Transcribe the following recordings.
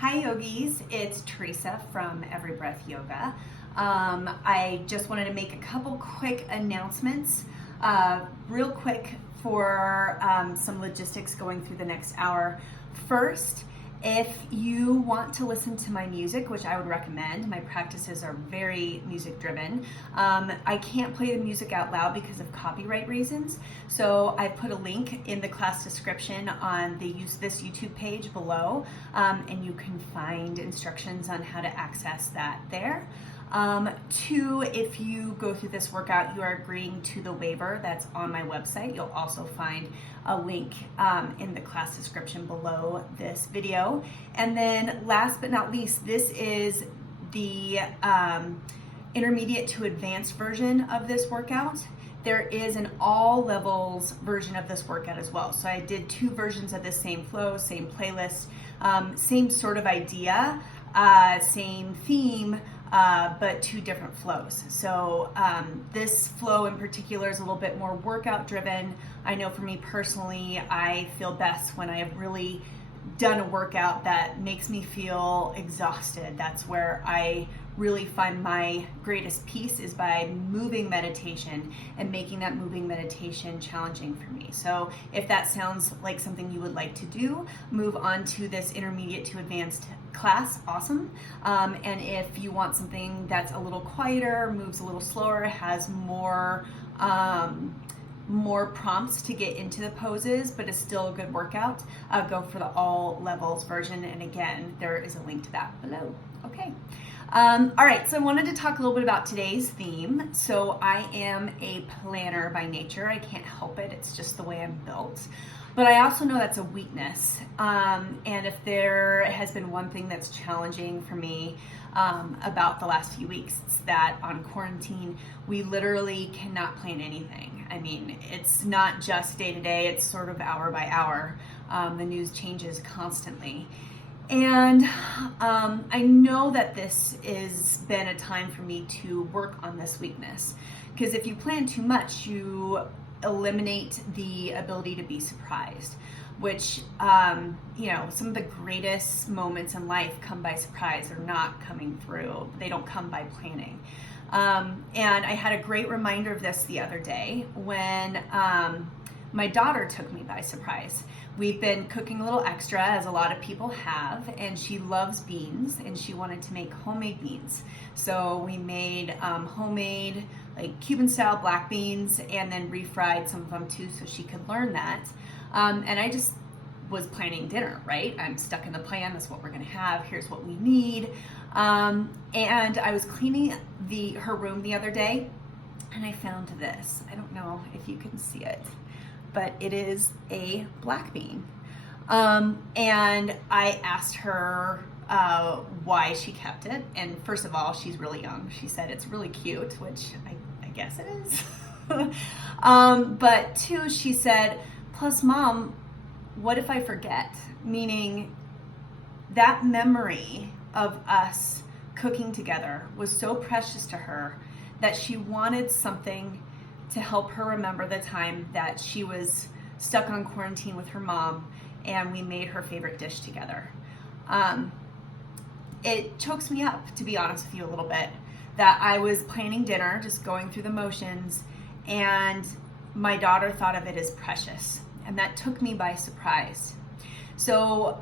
Hi yogis, it's Teresa from Every Breath Yoga. I just wanted to make a couple quick announcements, real quick for some logistics going through the next hour. First, if you want to listen to my music, which I would recommend, my practices are very music driven. I can't play the music out loud because of copyright reasons. So I put a link in the class description on this YouTube page below, and you can find instructions on how to access that there. Two, if you go through this workout, you are agreeing to the waiver that's on my website. You'll also find a link in the class description below this video. And then last but not least, this is the intermediate to advanced version of this workout. There is an all levels version of this workout as well. So I did two versions of the same flow, same playlist, same sort of idea, same theme, but two different flows. So this flow in particular is a little bit more workout driven. I know for me personally, I feel best when I have really done a workout that makes me feel exhausted. That's where I really find my greatest peace, is by moving meditation and making that moving meditation challenging for me. So if that sounds like something you would like to do, move on to this intermediate to advanced class, awesome. And if you want something that's a little quieter, moves a little slower, has more prompts to get into the poses, but is still a good workout, go for the all levels version. And again, there is a link to that below. Okay. All right, so I wanted to talk a little bit about today's theme. So I am a planner by nature. I can't help it. It's just the way I'm built. But I also know that's a weakness. And if there has been one thing that's challenging for me about the last few weeks, it's that on quarantine, we literally cannot plan anything. I mean, it's not just day to day, it's sort of hour by hour. The news changes constantly. And I know that this has been a time for me to work on this weakness, because if you plan too much, you eliminate the ability to be surprised, which, some of the greatest moments in life come by surprise. They're not coming through. They don't come by planning. And I had a great reminder of this the other day when my daughter took me by surprise. We've been cooking a little extra, as a lot of people have, and she loves beans, and she wanted to make homemade beans. So we made homemade, like Cuban-style black beans, and then refried some of them too, so she could learn that. And I just was planning dinner, right? I'm stuck in the plan. That's what we're gonna have. Here's what we need. And I was cleaning her room the other day, and I found this. I don't know if you can see it, but it is a black bean. And I asked her why she kept it. And first of all, she's really young. She said it's really cute, which I guess it is. But two, she said, plus Mom, what if I forget? Meaning that memory of us cooking together was so precious to her that she wanted something to help her remember the time that she was stuck on quarantine with her mom and we made her favorite dish together. It chokes me up, to be honest with you, a little bit, that I was planning dinner, just going through the motions, and my daughter thought of it as precious, and that took me by surprise. So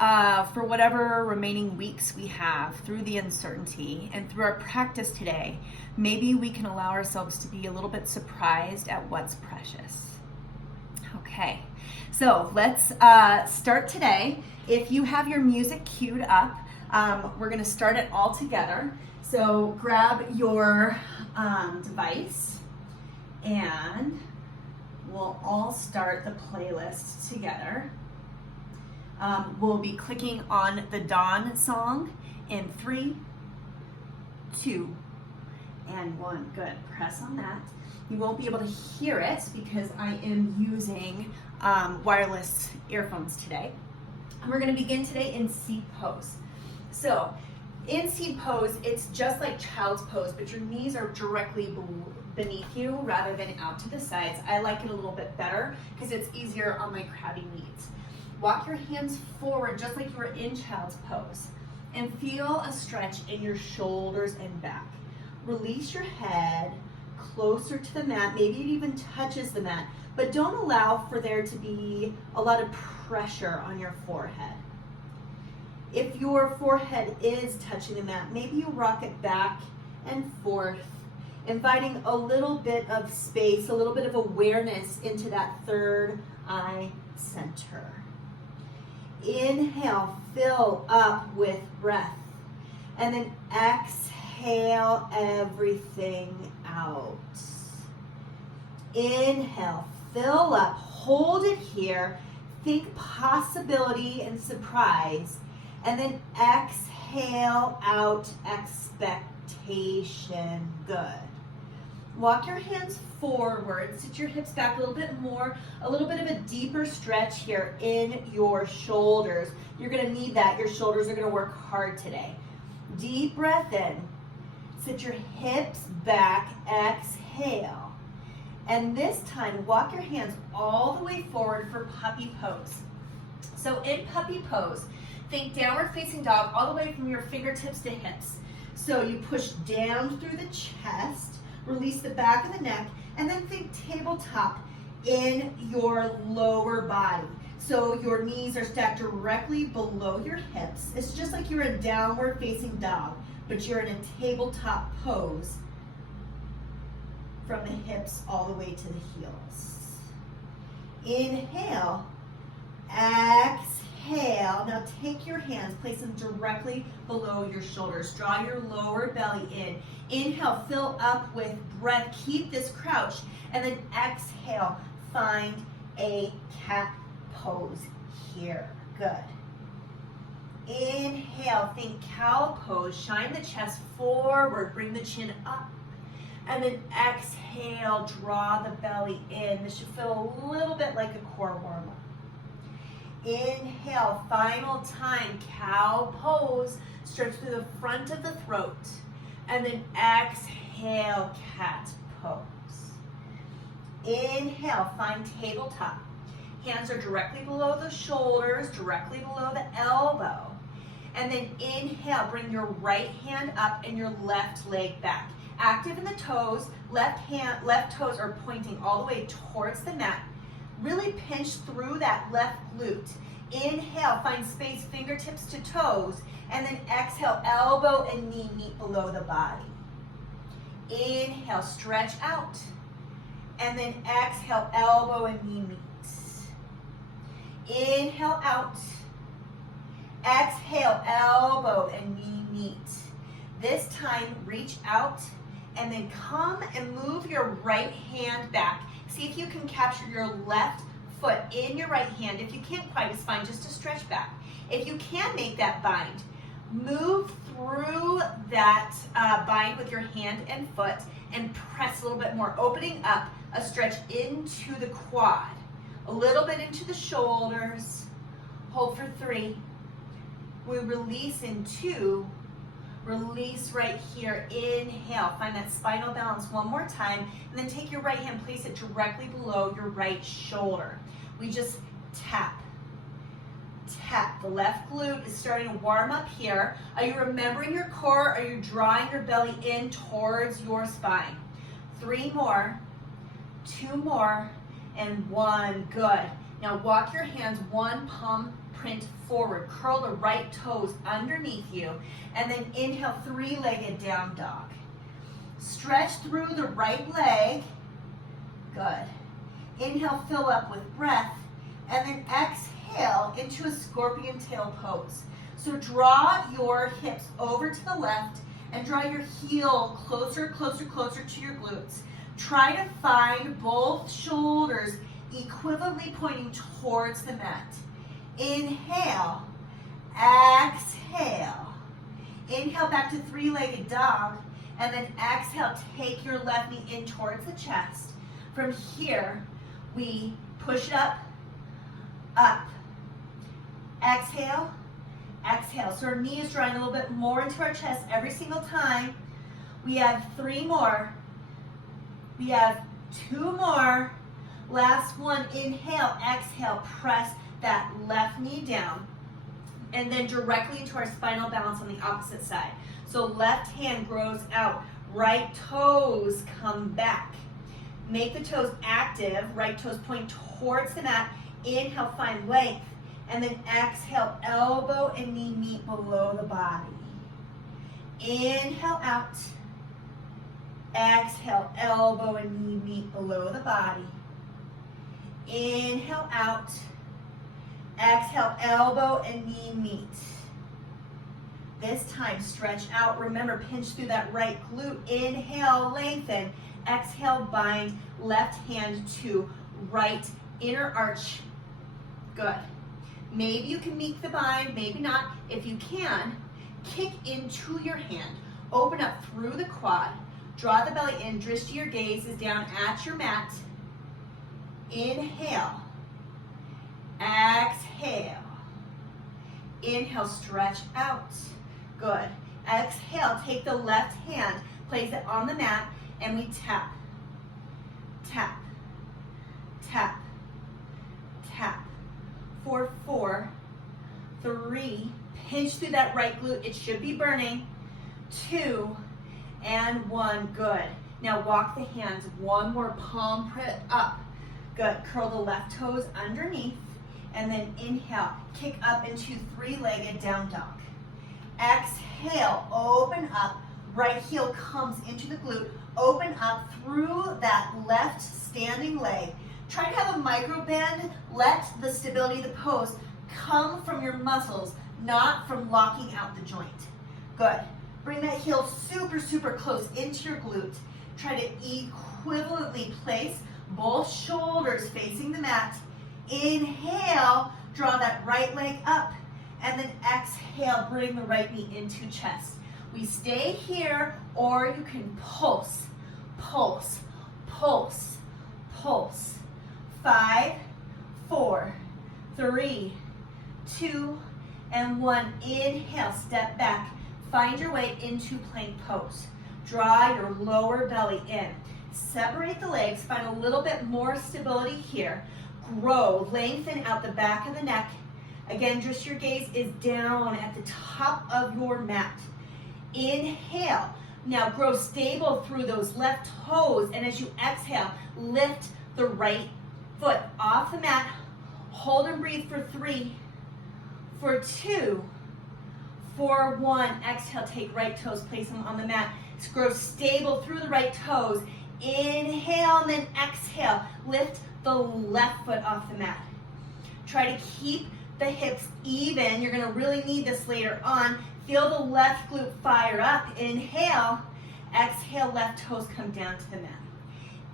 for whatever remaining weeks we have through the uncertainty and through our practice today, maybe we can allow ourselves to be a little bit surprised at what's precious. Okay, so let's start today. If you have your music queued up, we're gonna start it all together. So grab your device and we'll all start the playlist together. We'll be clicking on the Dawn song in 3, 2, and 1. Good. Press on that. You won't be able to hear it because I am using wireless earphones today. And we're going to begin today in seat pose. So in seat pose, it's just like child's pose, but your knees are directly beneath you rather than out to the sides. I like it a little bit better because it's easier on my crabby knees. Walk your hands forward just like you were in child's pose. and feel a stretch in your shoulders and back. Release your head closer to the mat. Maybe it even touches the mat, but don't allow for there to be a lot of pressure on your forehead. If your forehead is touching the mat, maybe you rock it back and forth, inviting a little bit of space, a little bit of awareness into that third eye center. Inhale, fill up with breath, and then exhale everything out. Inhale, fill up, hold it here, think possibility and surprise, and then exhale out expectation. Good. Walk your hands forward, sit your hips back a little bit more, a little bit of a deeper stretch here in your shoulders. You're gonna need that. Your shoulders are gonna work hard today. Deep breath in, sit your hips back, exhale. And this time, walk your hands all the way forward for puppy pose. So in puppy pose, think downward facing dog all the way from your fingertips to hips. So you push down through the chest, release the back of the neck, and then think tabletop in your lower body. So your knees are stacked directly below your hips. It's just like you're in downward facing dog, but you're in a tabletop pose from the hips all the way to the heels. Inhale, exhale. Now take your hands, place them directly below your shoulders. Draw your lower belly in. Inhale, fill up with breath. Keep this crouch. And then exhale, find a cat pose here. Good. Inhale, think cow pose. Shine the chest forward. Bring the chin up. And then exhale, draw the belly in. This should feel a little bit like a core warm-up. Inhale, final time, cow pose. Stretch through the front of the throat. And then exhale, cat pose. Inhale, find tabletop. Hands are directly below the shoulders, directly below the elbow. And then inhale, bring your right hand up and your left leg back. Active in the toes, left toes are pointing all the way towards the mat. Really pinch through that left glute. Inhale, find space, fingertips to toes, and then exhale, elbow and knee meet below the body. Inhale, stretch out, and then exhale, elbow and knee meet. Inhale out, exhale, elbow and knee meet. This time, reach out, and then come and move your right hand back. See if you can capture your left foot in your right hand. If you can't quite, it's fine, just to stretch back. If you can make that bind, move through that bind with your hand and foot and press a little bit more, opening up a stretch into the quad, a little bit into the shoulders. Hold for 3. We release in 2. Release right here. Inhale. Find that spinal balance one more time. And then take your right hand, place it directly below your right shoulder. We just tap. Tap. The left glute is starting to warm up here. Are you remembering your core? Are you drawing your belly in towards your spine? 3 more. 2 more. And 1. Good. Now walk your hands one palm print forward. Curl the right toes underneath you. And then inhale, 3-legged down dog. Stretch through the right leg. Good. Inhale, fill up with breath. And then exhale into a scorpion tail pose. So draw your hips over to the left and draw your heel closer, closer, closer to your glutes. Try to find both shoulders equivalently pointing towards the mat. Inhale, exhale. Inhale back to 3-legged dog, and then exhale, take your left knee in towards the chest. From here, we push up, up. Exhale, exhale. So our knee is drawing a little bit more into our chest every single time. We have 3 more. We have 2 more. Last one, inhale, exhale, press that left knee down. and then directly into our spinal balance on the opposite side. So left hand grows out, right toes come back. Make the toes active, right toes point towards the mat. Inhale, find length, and then exhale, elbow and knee meet below the body. Inhale out. Exhale, elbow and knee meet below the body. Inhale out. Exhale, elbow and knee meet. This time, stretch out. Remember, pinch through that right glute. Inhale, lengthen. Exhale, bind. Left hand to right inner arch. Good. Maybe you can meet the bind, maybe not. If you can, kick into your hand. Open up through the quad. Draw the belly in. Drishti, your gaze is down at your mat. Inhale. Exhale. Inhale, stretch out. Good. Exhale, take the left hand, place it on the mat, and we tap. Tap. Tap. Tap. For 4, 3, pinch through that right glute. It should be burning. 2, and 1. Good. Now walk the hands one more, palm print up. Good. Curl the left toes underneath, and then inhale, kick up into 3-legged down dog. Exhale, open up. Right heel comes into the glute. Open up through that left standing leg. Try to have a micro bend. Let the stability of the pose come from your muscles, not from locking out the joint. Good. Bring that heel super, super close into your glute. Try to equivalently place both shoulders facing the mat. Inhale, draw that right leg up, and then exhale, bring the right knee into chest. We stay here, or you can pulse, pulse, pulse, pulse. 5, 4, 3, 2, and 1. Inhale, step back. Find your way into plank pose. Draw your lower belly in. Separate the legs, find a little bit more stability here. Grow, lengthen out the back of the neck. Again, just your gaze is down at the top of your mat. Inhale. Now grow stable through those left toes, and as you exhale, lift the right foot off the mat. Hold and breathe for 3, for 2, for 1. Exhale, take right toes, place them on the mat. Grow stable through the right toes. Inhale, and then exhale. Lift the left foot off the mat. Try to keep the hips even. You're gonna really need this later on. Feel the left glute fire up. Inhale. Exhale, left toes come down to the mat.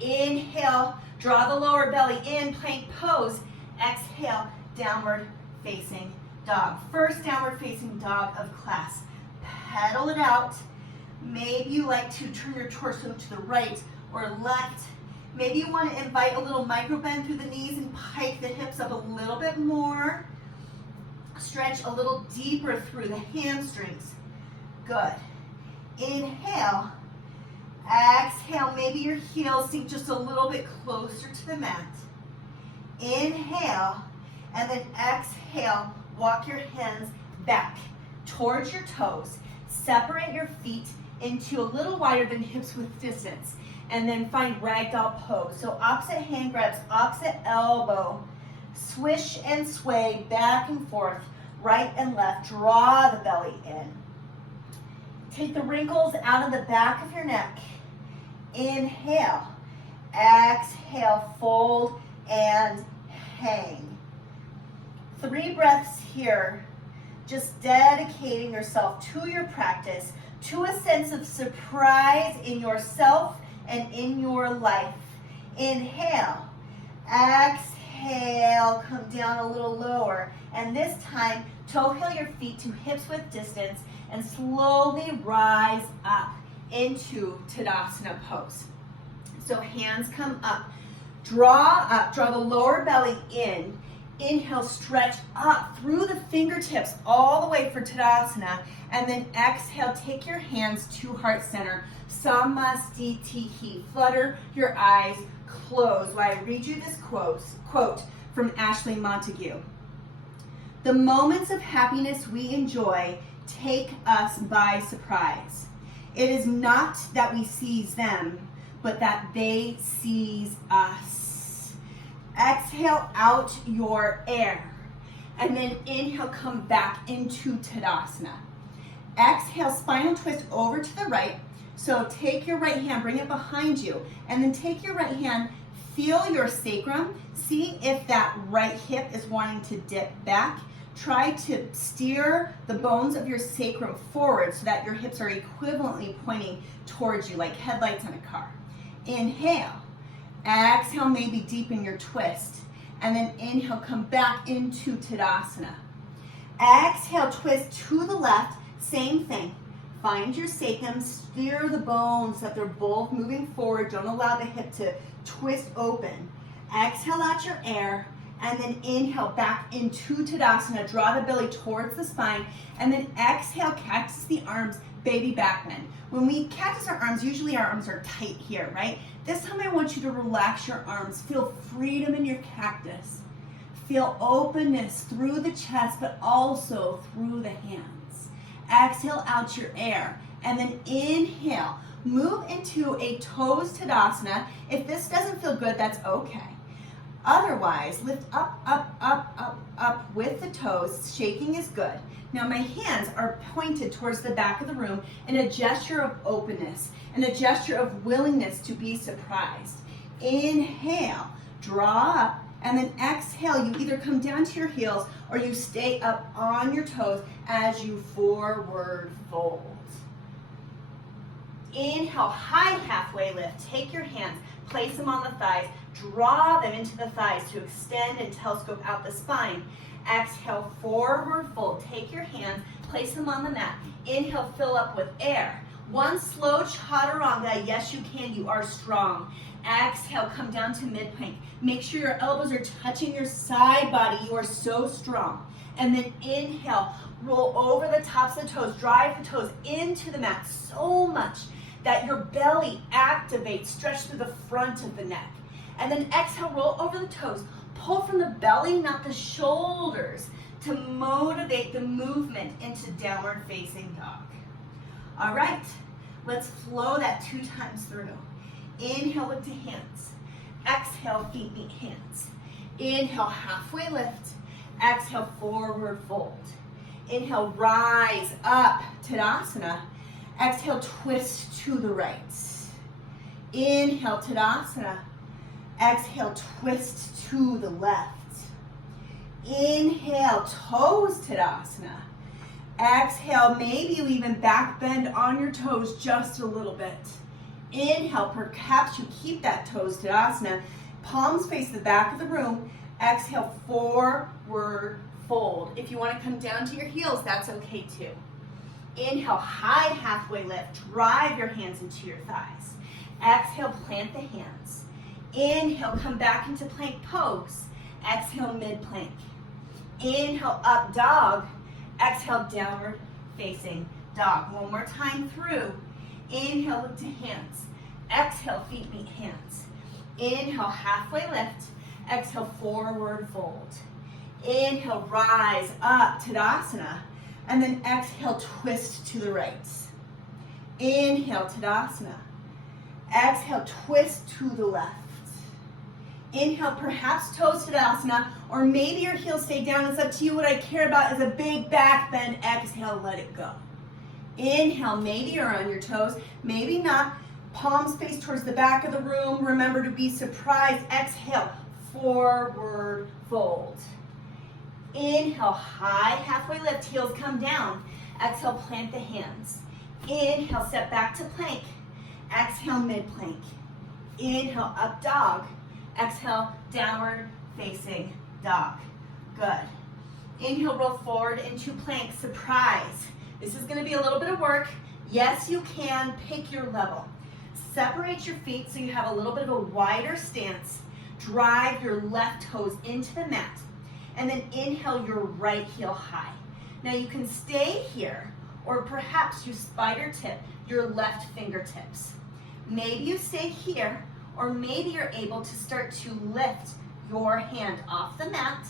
Inhale, draw the lower belly in, plank pose. Exhale, downward facing dog. First downward facing dog of class. Pedal it out. Maybe you like to turn your torso to the right or left. Maybe you want to invite a little micro bend through the knees and pike the hips up a little bit more. Stretch a little deeper through the hamstrings. Good. Inhale. Exhale. Maybe your heels sink just a little bit closer to the mat. Inhale. And then exhale. Walk your hands back towards your toes. Separate your feet into a little wider than hips width distance. And then find ragdoll pose. So opposite hand grabs, opposite elbow. Swish and sway back and forth, right and left. Draw the belly in. Take the wrinkles out of the back of your neck. Inhale. Exhale, fold and hang. 3 breaths here. Just dedicating yourself to your practice, to a sense of surprise in yourself and in your life. Inhale. Exhale, come down a little lower. And this time, toe heel your feet to hips width distance and slowly rise up into Tadasana pose. So hands come up. Draw the lower belly in. Inhale, stretch up through the fingertips all the way for Tadasana. And then exhale, take your hands to heart center. Samastitihi. Flutter your eyes, close while I read you this quote from Ashley Montague. The moments of happiness we enjoy take us by surprise. It is not that we seize them, but that they seize us. Exhale out your air, and then inhale, come back into Tadasana. Exhale, spinal twist over to the right. So take your right hand, bring it behind you, and then take your right hand, feel your sacrum, see if that right hip is wanting to dip back. Try to steer the bones of your sacrum forward so that your hips are equivalently pointing towards you, like headlights on a car. Inhale. Exhale, maybe deepen your twist. And then inhale, come back into Tadasana. Exhale, twist to the left, same thing. Find your sacrum, steer the bones so that they're both moving forward. Don't allow the hip to twist open. Exhale out your air, and then inhale back into Tadasana. Draw the belly towards the spine, and then exhale, cactus the arms, baby back bend. When we cactus our arms, usually our arms are tight here, right? This time I want you to relax your arms. Feel freedom in your cactus. Feel openness through the chest, but also through the hands. Exhale out your air, and then inhale. Move into a toes Tadasana. If this doesn't feel good, that's okay. Otherwise, lift up, up, up, up, up with the toes. Shaking is good. Now my hands are pointed towards the back of the room in a gesture of openness and a gesture of willingness to be surprised. Inhale, draw up, and then exhale. You either come down to your heels or you stay up on your toes as you forward fold. Inhale, high halfway lift. Take your hands, place them on the thighs, draw them into the thighs to extend and telescope out the spine. Exhale, forward fold. Take your hands, place them on the mat. Inhale, fill up with air. One slow chaturanga. Yes, you can. You are strong. Exhale, come down to mid plank. Make sure your elbows are touching your side body. You are so strong. And then inhale, roll over the tops of the toes. Drive the toes into the mat so much that your belly activates. Stretch through the front of the neck. And then exhale, roll over the toes. Pull from the belly, not the shoulders, to motivate the movement into downward facing dog. All right, let's flow that 2 times through. Inhale, lift to hands. Exhale, feet meet hands. Inhale, halfway lift. Exhale, forward fold. Inhale, rise up, Tadasana. Exhale, twist to the right. Inhale, Tadasana. Exhale, twist to the left. Inhale, toes Tadasana. Exhale, maybe you even back bend on your toes just a little bit. Inhale, perhaps you keep that toes Tadasana. Palms face the back of the room. Exhale, forward fold. If you want to come down to your heels, that's okay too. Inhale, high halfway lift. Drive your hands into your thighs. Exhale, plant the hands. Inhale, come back into plank pose. Exhale, mid plank. Inhale, up dog. Exhale, downward facing dog. One more time through. Inhale, look to hands. Exhale, feet meet hands. Inhale, halfway lift. Exhale, forward fold. Inhale, rise up, Tadasana. And then exhale, twist to the right. Inhale, Tadasana. Exhale, twist to the left. Inhale, perhaps toes Tadasana, or maybe your heels stay down. It's up to you. What I care about is a big back bend. Exhale, let it go. Inhale, maybe you're on your toes, maybe not. Palms face towards the back of the room. Remember to be surprised. Exhale, forward fold. Inhale, high halfway lift, heels come down. Exhale, plant the hands. Inhale, step back to plank. Exhale, mid plank. Inhale, up dog. Exhale, downward facing dog. Good. Inhale, roll forward into plank, surprise. This is going to be a little bit of work. Yes, you can. Pick your level. Separate your feet so you have a little bit of a wider stance. Drive your left toes into the mat. And then inhale your right heel high. Now you can stay here, or perhaps you spider tip your left fingertips. Maybe you stay here, or maybe you're able to start to lift your hand off the mat.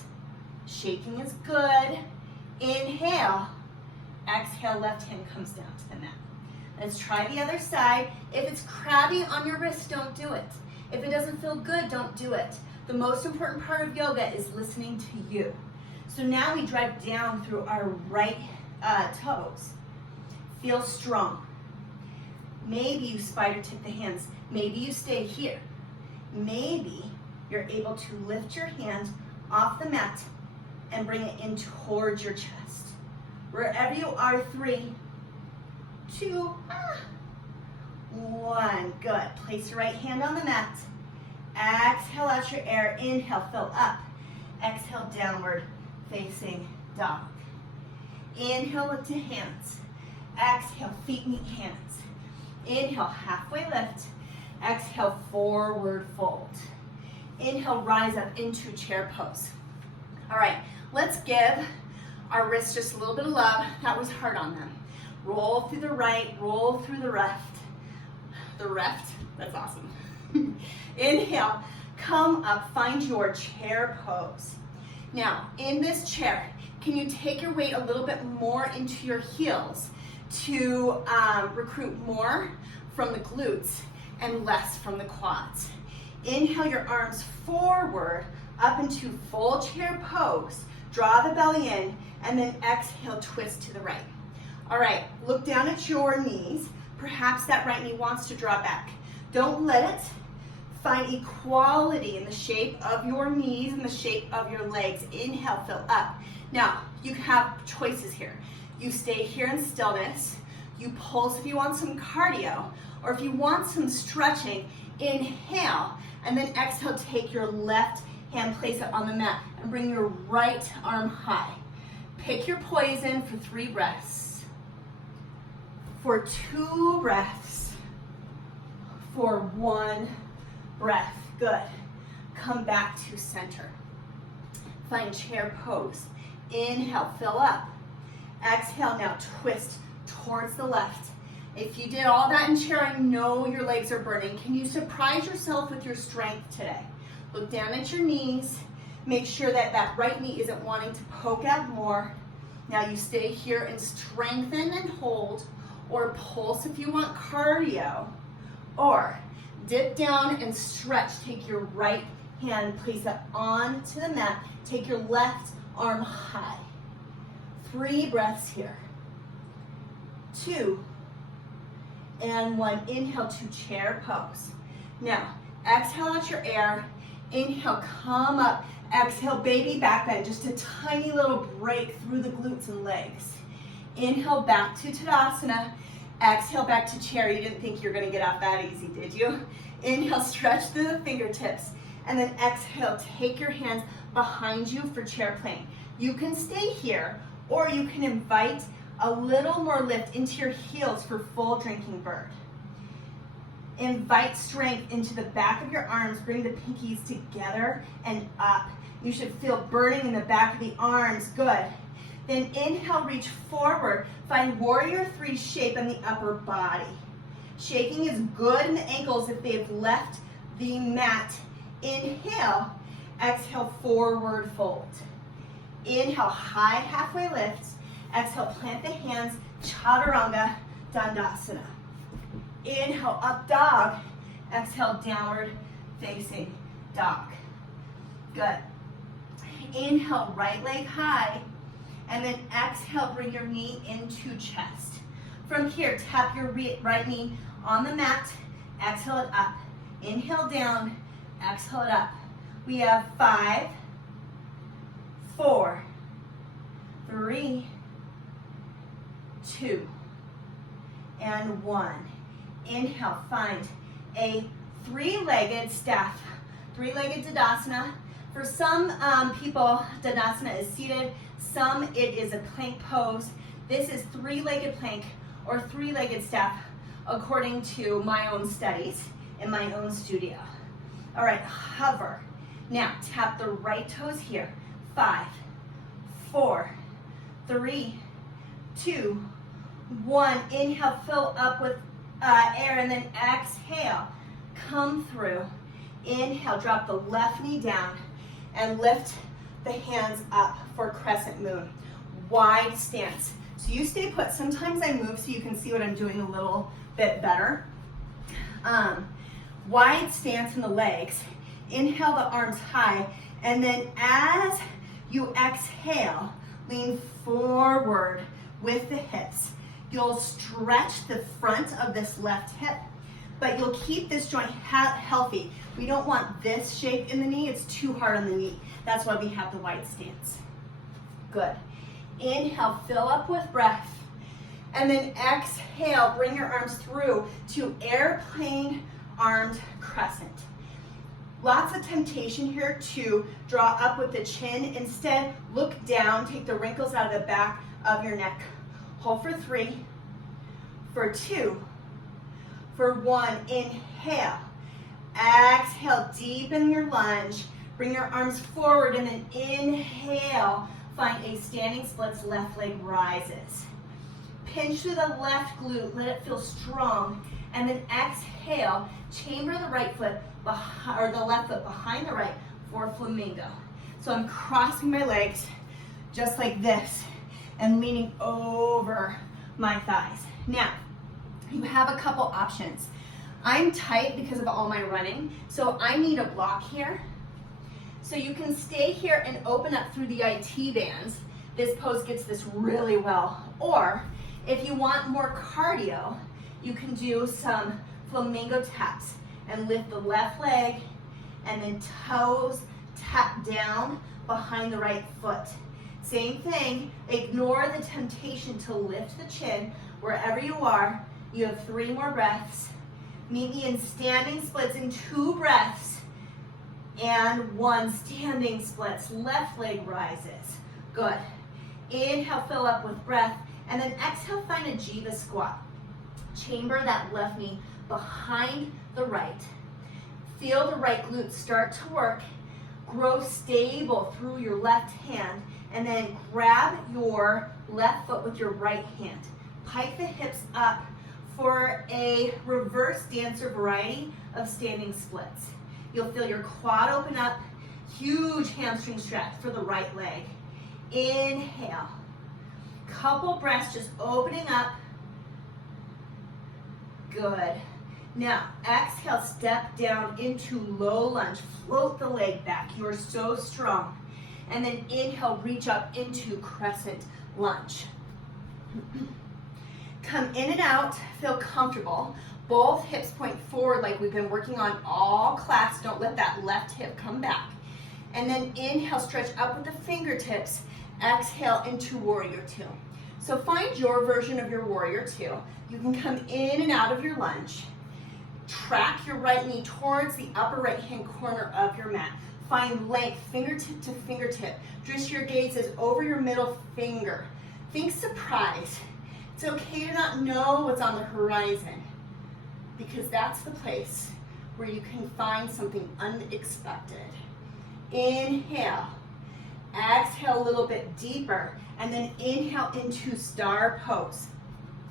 Shaking is good. Inhale. Exhale, left hand comes down to the mat. Let's try the other side. If it's crabby on your wrist, don't do it. If it doesn't feel good, don't do it. The most important part of yoga is listening to you. So now we drive down through our right toes. Feel strong. Maybe you spider tip the hands. Maybe you stay here. Maybe you're able to lift your hand off the mat and bring it in towards your chest. Wherever you are, 3, 2, 1. Good. Place your right hand on the mat. Exhale out your air. Inhale, fill up. Exhale, downward facing dog. Inhale, lift to hands. Exhale, feet meet hands. Inhale, halfway lift. Exhale, forward fold. Inhale, rise up into chair pose. All right, let's give our wrists just a little bit of love. That was hard on them. Roll through the right, roll through the left. The left, that's awesome. Inhale, come up, find your chair pose. Now, in this chair, can you take your weight a little bit more into your heels to recruit more from the glutes and less from the quads? Inhale your arms forward, up into full chair pose. Draw the belly in, and then exhale, twist to the right. All right, look down at your knees. Perhaps that right knee wants to draw back. Don't let it. Find equality in the shape of your knees and the shape of your legs. Inhale, fill up. Now, you have choices here. You stay here in stillness. You pulse if you want some cardio, or if you want some stretching, inhale, and then exhale, take your left hand, place it on the mat, and bring your right arm high. Pick your poison for 3 breaths, for 2 breaths, for 1 breath. Good. Come back to center. Find chair pose. Inhale, fill up. Exhale, now twist towards the left. If you did all that in chair, I know your legs are burning. Can you surprise yourself with your strength today? Look down at your knees. Make sure that that right knee isn't wanting to poke out more. Now you stay here and strengthen and hold, or pulse if you want cardio, or dip down and stretch. Take your right hand, place it onto the mat. Take your left arm high. 3 breaths here. 2 and 1. Inhale to chair pose. Now, exhale out your air. Inhale, come up. Exhale, baby back bend. Just a tiny little break through the glutes and legs. Inhale, back to Tadasana. Exhale, back to chair. You didn't think you were going to get off that easy, did you? Inhale, stretch through the fingertips. And then exhale, take your hands behind you for chair plank. You can stay here, or you can invite a little more lift into your heels for full drinking bird. Invite strength into the back of your arms. Bring the pinkies together and up. You should feel burning in the back of the arms. Good. Then inhale, reach forward. Find warrior 3 shape in the upper body. Shaking is good in the ankles if they've left the mat. Inhale, exhale, forward fold. Inhale, high halfway lift. Exhale, plant the hands, chaturanga, dandasana. Inhale, up dog. Exhale, downward facing dog. Good. Inhale, right leg high. And then exhale, bring your knee into chest. From here, tap your right knee on the mat. Exhale it up. Inhale down. Exhale it up. We have 5, 4, 3, 2, and 1. Inhale, find a 3-legged staff, 3-legged Tadasana. For some people, Tadasana is seated. Some it is a plank pose. This is 3-legged plank or 3-legged staff according to my own studies in my own studio. All right, hover. Now tap the right toes here. 5, 4, 3, 2, 1. Inhale, fill up with air, and then exhale. Come through. Inhale, drop the left knee down and lift the hands up for crescent moon. wide stance. So you stay put. Sometimes I move so you can see what I'm doing a little bit better. Wide stance in the legs. Inhale the arms high, and then as you exhale, lean forward with the hips. You'll stretch the front of this left hip, but you'll keep this joint healthy. We don't want this shape in the knee. It's too hard on the knee. That's why we have the wide stance. Good. Inhale, fill up with breath. And then exhale, bring your arms through to airplane armed crescent. Lots of temptation here to draw up with the chin. Instead, look down, take the wrinkles out of the back of your neck. Hold for 3, for 2, for 1. Inhale. Exhale, deepen your lunge. Bring your arms forward and then inhale. Find a standing splits, left leg rises. Pinch through the left glute, let it feel strong. And then exhale, chamber the right foot or the left foot behind the right for flamingo. So I'm crossing my legs just like this and leaning over my thighs. Now, you have a couple options. I'm tight because of all my running, so I need a block here. So you can stay here and open up through the IT bands. This pose gets this really well. Or if you want more cardio, you can do some flamingo taps and lift the left leg and then toes tap down behind the right foot. Same thing, ignore the temptation to lift the chin wherever you are. You have 3 more breaths. Meet me in standing splits in 2 breaths and 1 standing splits. Left leg rises. Good. Inhale, fill up with breath, and then exhale, find a jiva squat. Chamber that left knee behind the right. Feel the right glute start to work. Grow stable through your left hand, and then grab your left foot with your right hand. Pike the hips up for a reverse dancer variety of standing splits. You'll feel your quad open up, huge hamstring stretch for the right leg. Inhale. Couple breaths just opening up. Good. Now, exhale, step down into low lunge. Float the leg back. You are so strong. And then inhale, reach up into crescent lunge. Come in and out, feel comfortable. Both hips point forward like we've been working on all class. Don't let that left hip come back. And then inhale, stretch up with the fingertips. Exhale into warrior 2. So find your version of your warrior 2. You can come in and out of your lunge. Track your right knee towards the upper right hand corner of your mat. Find length, fingertip to fingertip. Drift your gazes over your middle finger. Think surprise. It's okay to not know what's on the horizon, because that's the place where you can find something unexpected. Inhale. Exhale a little bit deeper, and then inhale into star pose.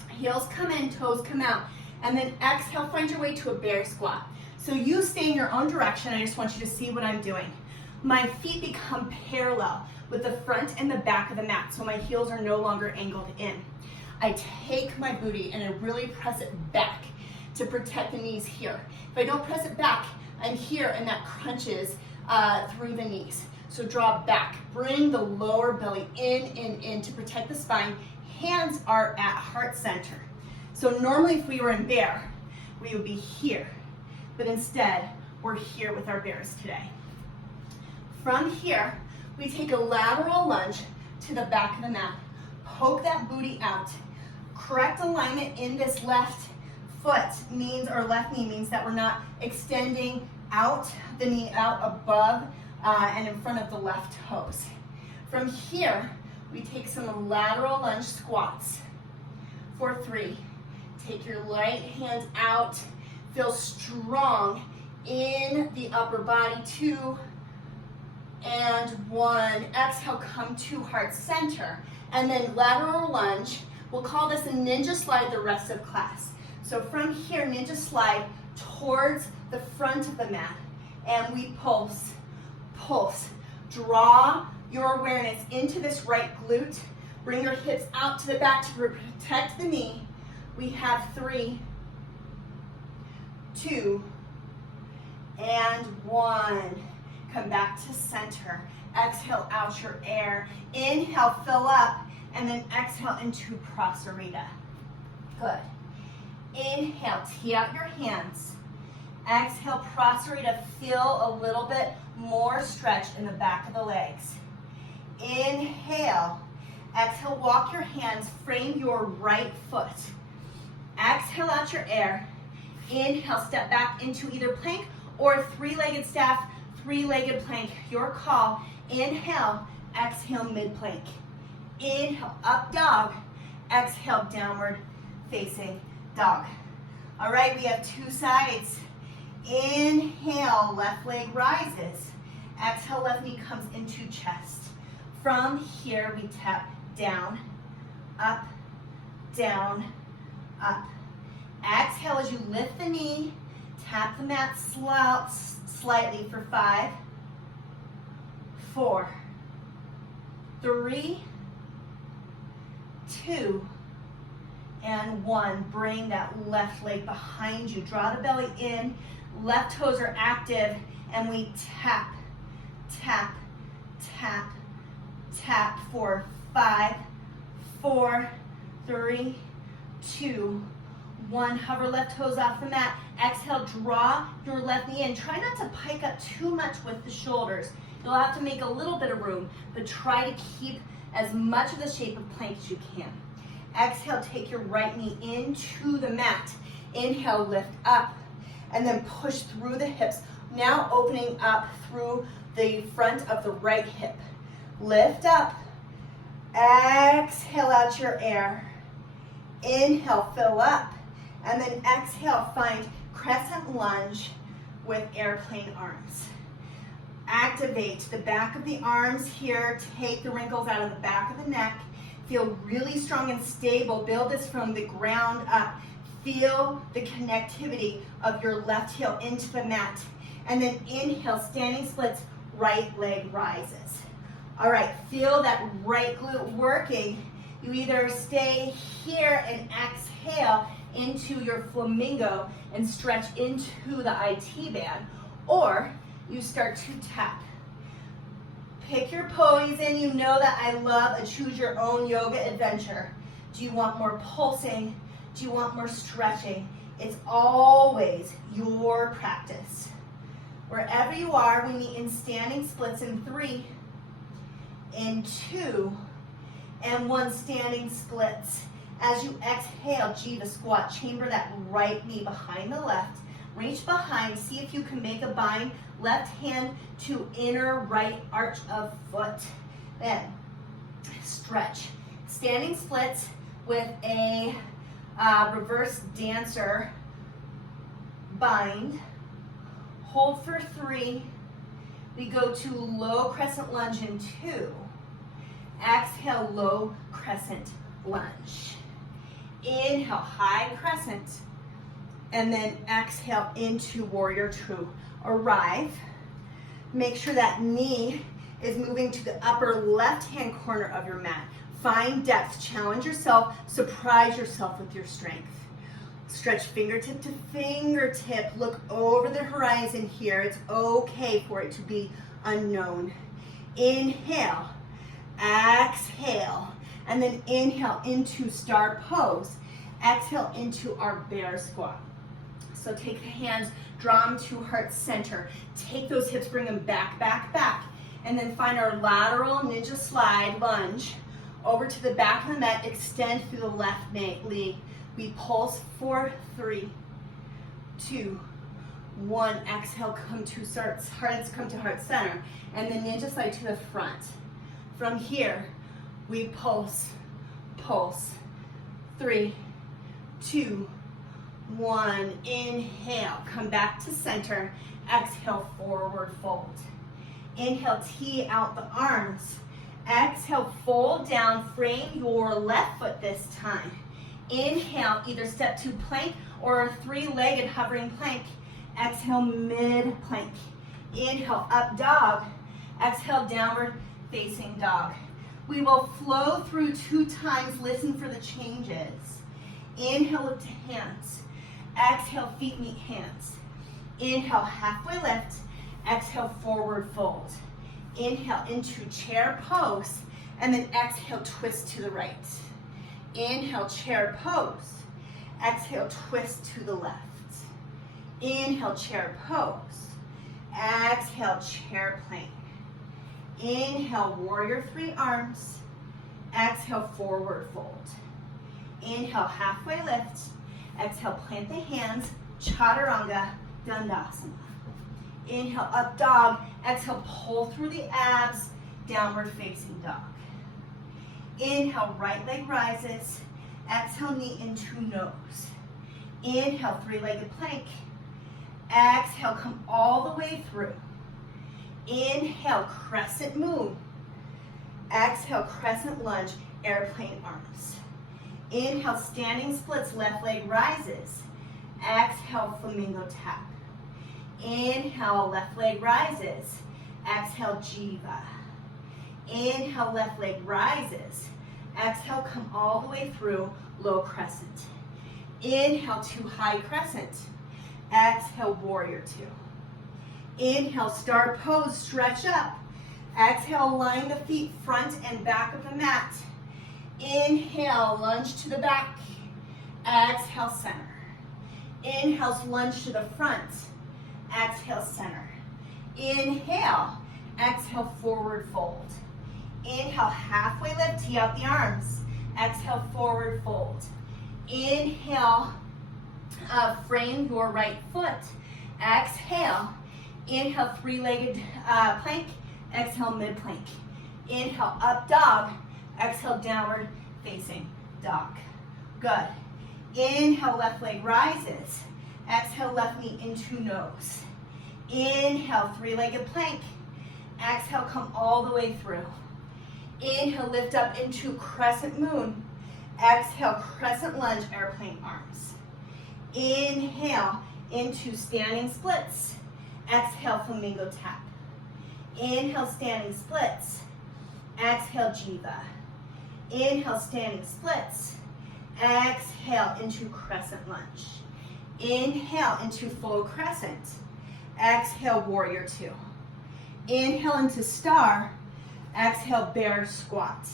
Heels come in, toes come out, and then exhale, find your way to a bear squat. So you stay in your own direction. I just want you to see what I'm doing. My feet become parallel with the front and the back of the mat, so my heels are no longer angled in. I take my booty and I really press it back to protect the knees here. If I don't press it back, I'm here and that crunches through the knees. So draw back, bring the lower belly in to protect the spine. Hands are at heart center. So normally if we were in bear, we would be here. But instead, we're here with our bears today. From here, we take a lateral lunge to the back of the mat. Poke that booty out. Correct alignment in this left foot means, or left knee means that we're not extending out the knee out above and in front of the left toes. From here, we take some lateral lunge squats for 3. Take your right hand out. Feel strong in the upper body. 2 and 1. Exhale, come to heart center. And then lateral lunge. We'll call this a ninja slide the rest of class. So from here, ninja slide towards the front of the mat. And we pulse, pulse. Draw your awareness into this right glute. Bring your hips out to the back to protect the knee. We have 3, 2, and 1. Come back to center. Exhale out your air. Inhale, fill up, and then exhale into prasarita. Good. Inhale, tee out your hands. Exhale, prasarita. Feel a little bit more stretch in the back of the legs. Inhale. Exhale, walk your hands. Frame your right foot. Exhale out your air. Inhale, step back into either plank or 3-legged staff, 3-legged plank. Your call. Inhale, exhale, mid-plank. Inhale, up dog. Exhale, downward facing dog. All right, we have 2 sides. Inhale, left leg rises. Exhale, left knee comes into chest. From here, we tap down, up, down, up. Exhale as you lift the knee, tap the mat slightly for 5, 4, 3, 2, and 1. Bring that left leg behind you. Draw the belly in, left toes are active, and we tap, tap, tap, tap for 5, 4, 3, 2, 1. Hover left toes off the mat. Exhale, draw your left knee in. Try not to pike up too much with the shoulders. You'll have to make a little bit of room, but try to keep as much of the shape of plank as you can. Exhale, take your right knee into the mat. Inhale, lift up, and then push through the hips. Now opening up through the front of the right hip. Lift up. Exhale out your air. Inhale, fill up. And then exhale, find crescent lunge with airplane arms. Activate the back of the arms here. Take the wrinkles out of the back of the neck. Feel really strong and stable. Build this from the ground up. Feel the connectivity of your left heel into the mat. And then inhale, standing splits, right leg rises. All right, feel that right glute working. You either stay here and exhale into your flamingo and stretch into the IT band, or you start to tap. Pick your poison. You know that I love a choose your own yoga adventure. Do you want more pulsing? Do you want more stretching? It's always your practice. Wherever you are, we meet in standing splits in 3, in 2, and 1 standing splits. As you exhale, Jiva squat. Chamber that right knee behind the left. Reach behind. See if you can make a bind. Left hand to inner right arch of foot. Then stretch. Standing splits with a reverse dancer bind. Hold for 3. We go to low crescent lunge in 2. Exhale, low crescent lunge. Inhale, high crescent. And then exhale into warrior two. Arrive. Make sure that knee is moving to the upper left-hand corner of your mat. Find depth, challenge yourself, surprise yourself with your strength. Stretch fingertip to fingertip. Look over the horizon here. It's okay for it to be unknown. Inhale, exhale, and then inhale into star pose. Exhale into our bear squat. So take the hands, draw them to heart center. Take those hips, bring them back, back, back. And then find our lateral ninja slide lunge over to the back of the mat. Extend through the left leg. We pulse for 3, 2, 1. Exhale, come to heart center. And then ninja slide to the front. From here, we pulse, pulse. 3, 2, 1. Inhale, come back to center. Exhale, forward fold. Inhale, tee out the arms. Exhale, fold down, frame your left foot this time. Inhale, either step to plank or a three-legged hovering plank. Exhale, mid plank. Inhale, up dog. Exhale, downward facing dog. We will flow through 2 times. Listen for the changes. Inhale, lift to hands. Exhale, feet meet hands. Inhale, halfway lift. Exhale, forward fold. Inhale into chair pose, and then exhale, twist to the right. Inhale, chair pose. Exhale, twist to the left. Inhale, chair pose. Exhale, chair plank. Inhale, warrior 3 arms. Exhale, forward fold. Inhale, halfway lift. Exhale, plant the hands. Chaturanga, Dandasana. Inhale, up dog. Exhale, pull through the abs. Downward facing dog. Inhale, right leg rises. Exhale, knee into nose. Inhale, 3-legged plank. Exhale, come all the way through. Inhale, crescent moon. Exhale, crescent lunge, airplane arms. Inhale, standing splits, left leg rises. Exhale, flamingo tap. Inhale, left leg rises. Exhale, jiva. Inhale, left leg rises. Exhale, come all the way through, low crescent. Inhale to high crescent. Exhale, warrior 2. Inhale, star pose, stretch up. Exhale, line the feet front and back of the mat. Inhale, lunge to the back. Exhale, center. Inhale, lunge to the front. Exhale, center. Inhale, exhale, forward fold. Inhale, halfway lift, tee out the arms. Exhale, forward fold. Inhale, frame your right foot. Exhale, inhale, 3-legged plank. Exhale, mid plank. Inhale, up dog. Exhale, downward facing dog. Good. Inhale, left leg rises. Exhale, left knee into nose. Inhale, 3-legged plank. Exhale, come all the way through. Inhale, lift up into crescent moon. Exhale, crescent lunge, airplane arms. Inhale, into standing splits. Exhale, flamingo tap. Inhale, standing splits. Exhale, jiva. Inhale, standing splits. Exhale, into crescent lunge. Inhale, into full crescent. Exhale, warrior 2. Inhale into star. Exhale, bear squat.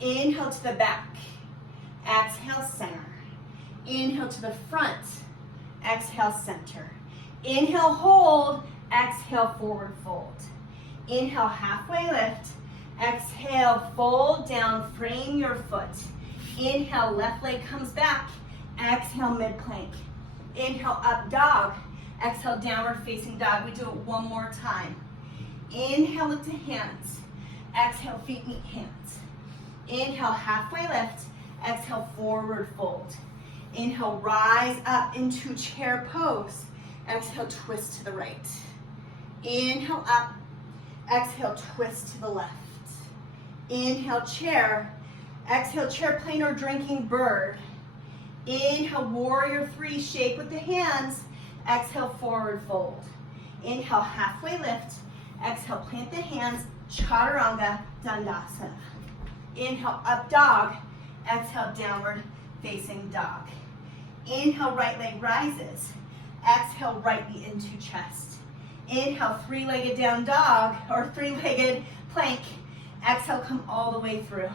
Inhale to the back. Exhale, center. Inhale to the front. Exhale, center. Inhale, hold. Exhale, forward fold. Inhale, halfway lift. Exhale, fold down, frame your foot. Inhale, left leg comes back. Exhale, mid plank. Inhale, up dog. Exhale, downward facing dog. We do it one more time. Inhale, lift to hands. Exhale, feet meet hands. Inhale, halfway lift. Exhale, forward fold. Inhale, rise up into chair pose. Exhale, twist to the right. Inhale, up. Exhale, twist to the left. Inhale, chair. Exhale, chair plane or drinking bird. Inhale, warrior 3, shake with the hands. Exhale, forward fold. Inhale, halfway lift. Exhale, plant the hands. Chaturanga, Dandasana. Inhale, up dog. Exhale, downward facing dog. Inhale, right leg rises. Exhale, right knee into chest. Inhale, 3-legged down dog or 3-legged plank. Exhale, come all the way through.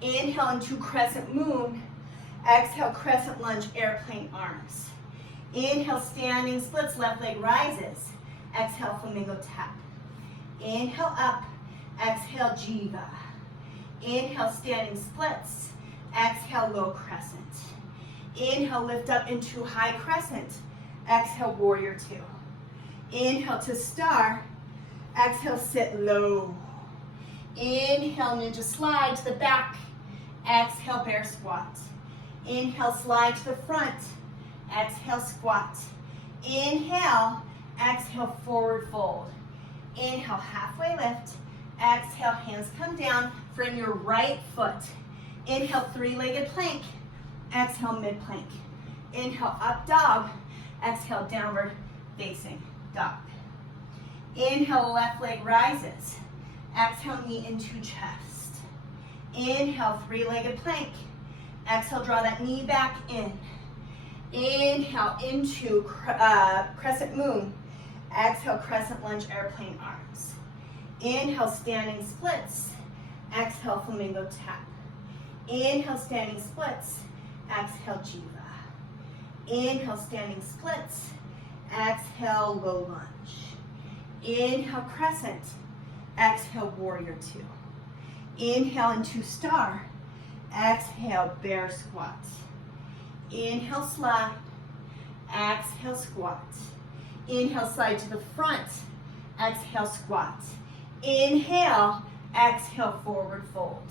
Inhale into crescent moon. Exhale, crescent lunge, airplane arms. Inhale, standing splits, left leg rises. Exhale, flamingo tap. Inhale, up. Exhale, jiva. Inhale, standing splits. Exhale, low crescent. Inhale, lift up into high crescent. Exhale, warrior 2. Inhale to star. Exhale, sit low. Inhale, ninja slide to the back. Exhale, bear squat. Inhale, slide to the front. Exhale, squat. Inhale, exhale, forward fold. Inhale, halfway lift. Exhale, hands come down. Frame your right foot. Inhale, 3-legged plank. Exhale, mid plank. Inhale, up dog. Exhale, downward facing dog. Inhale, left leg rises. Exhale, knee into chest. Inhale, three-legged plank. Exhale, draw that knee back in. Inhale into crescent moon. Exhale, crescent lunge, airplane arms. Inhale, standing splits. Exhale, flamingo tap. Inhale, standing splits. Exhale, jiva. Inhale, standing splits. Exhale, low lunge. Inhale, crescent. Exhale, warrior two. Inhale into star. Exhale, bear squat. Inhale, slide. Exhale, squat. Inhale, slide to the front. Exhale, squat. Inhale, exhale, forward fold.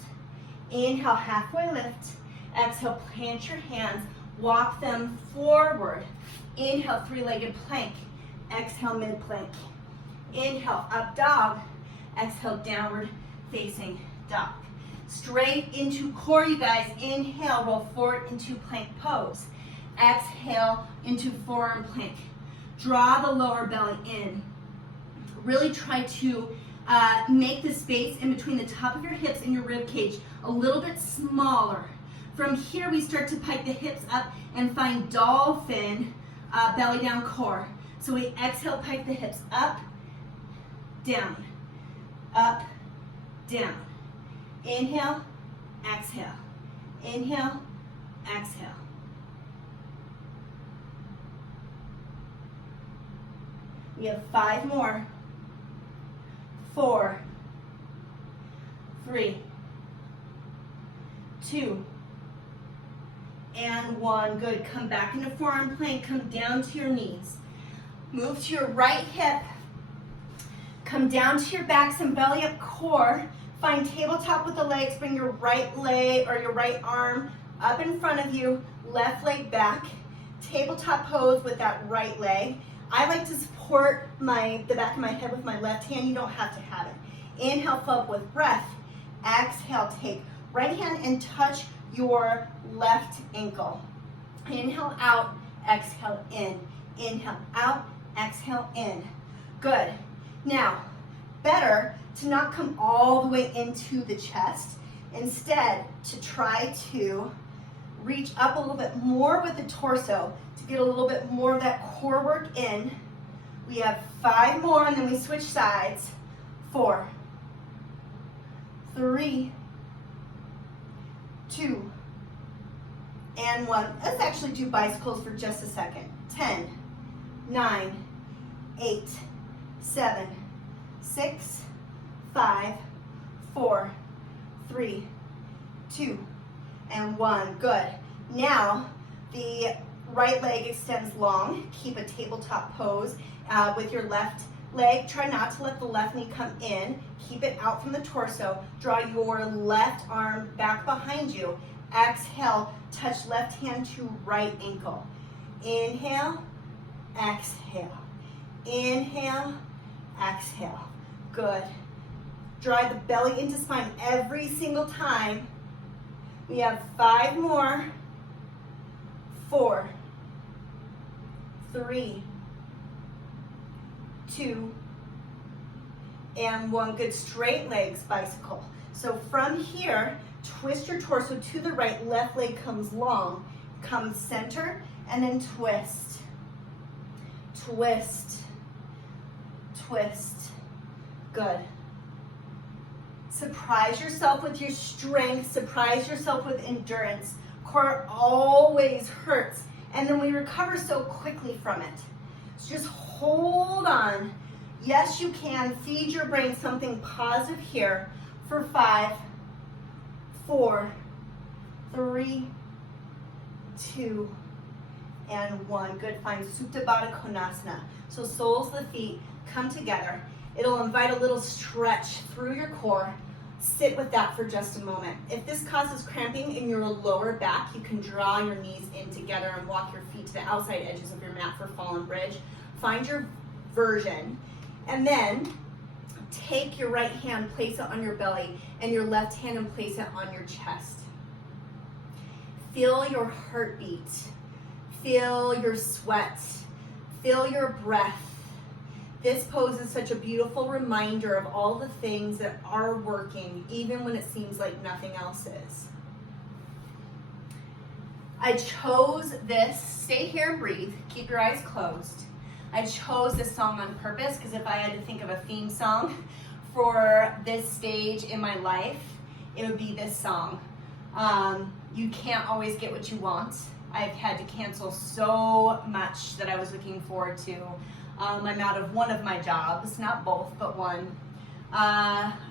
Inhale, halfway lift. Exhale, plant your hands. Walk them forward. Inhale, three-legged plank. Exhale, mid-plank. Inhale, up dog. Exhale, downward facing dog. Straight into core, you guys. Inhale, roll forward into plank pose. Exhale, into forearm plank. Draw the lower belly in. Really try to make the space in between the top of your hips and your rib cage a little bit smaller. From here, we start to pike the hips up and find dolphin, belly down core. So we exhale, pike the hips up, down, down. Inhale, exhale. Inhale, exhale. We have 5 more. 4, 3, 2, and 1. Good. Come back into forearm plank. Come down to your knees. Move to your right hip. Come down to your backs and belly up core. Find tabletop with the legs. Bring your right leg or your right arm up in front of you. Left leg back. Tabletop pose with that right leg. I like to support the back of my head with my left hand. You don't have to have it. Inhale, fill up with breath. Exhale, take right hand and touch your left ankle. Inhale out, exhale in. Inhale out, exhale in. Good. Now, better to not come all the way into the chest. Instead, to try to reach up a little bit more with the torso to get a little bit more of that core work in. We have 5 more and then we switch sides. 4, 3, 2, and 1. Let's actually do bicycles for just a second. 10, 9, 8, 7, 6, 5, 4, 3, 2, and 1. Good. Now, the right leg extends long. Keep a tabletop pose with your left leg. Try not to let the left knee come in. Keep it out from the torso. Draw your left arm back behind you. Exhale, touch left hand to right ankle. Inhale, exhale. Inhale, exhale. Good. Drive the belly into spine every single time. We have 5 more. 4, 3, 2, and 1. Good. Straight legs bicycle. So from here, twist your torso to the right. Left leg comes long. Come center and then twist. Twist. Twist. Good. Surprise yourself with your strength. Surprise yourself with endurance. Core always hurts, and then we recover so quickly from it. So just hold on. Yes, you can. Feed your brain something positive here for 5, 4, 3, 2, and 1. Good. Find Supta Baddha Konasana. So soles of the feet come together. It'll invite a little stretch through your core. Sit with that for just a moment. If this causes cramping in your lower back, you can draw your knees in together and walk your feet to the outside edges of your mat for fallen bridge. Find your version, and then take your right hand, place it on your belly, and your left hand and place it on your chest. Feel your heartbeat. Feel your sweat. Feel your breath. This pose is such a beautiful reminder of all the things that are working, even when it seems like nothing else is. I chose this, stay here and breathe, keep your eyes closed. I chose this song on purpose because if I had to think of a theme song for this stage in my life, it would be this song. You can't always get what you want. I've had to cancel so much that I was looking forward to. I'm out of one of my jobs, not both, but one.